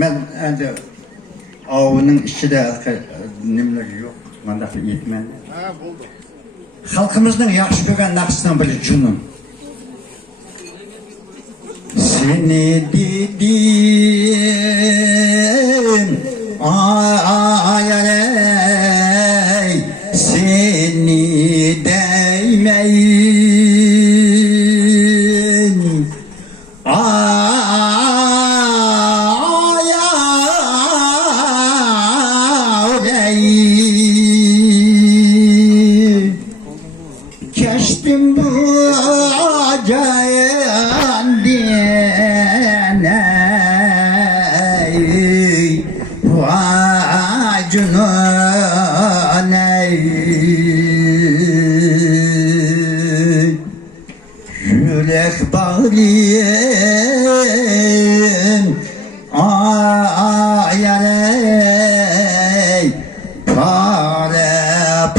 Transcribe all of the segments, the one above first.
Ben endi avının içinde nimler yok. Manda yetmen. Ha buldu. Halkımızın yaxşı görən naqsından biri Cunun. Seni dedim ayarey, seni değmeyin ayarey. Geçtim bu acayip diyeney, vay cünaney. Yürek bağlayın ayarey, pare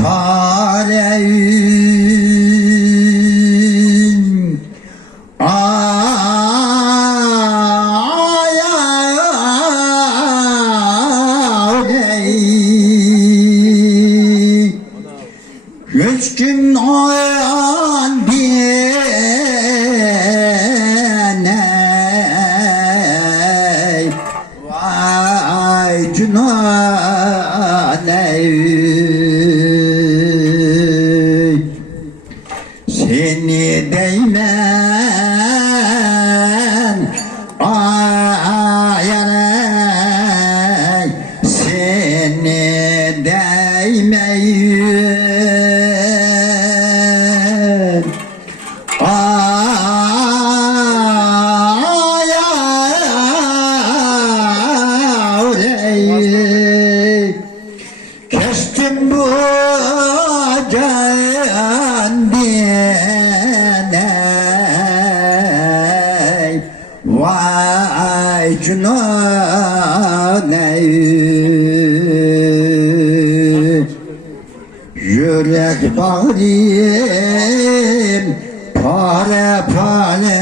pare. Üç gün oyan diyeney, vay cünaney. Seni değmen ayarey, seni değmeyin ayarey. Kestim bu can diyeney, vay cünaney. Yürek bağlayayım pare pare.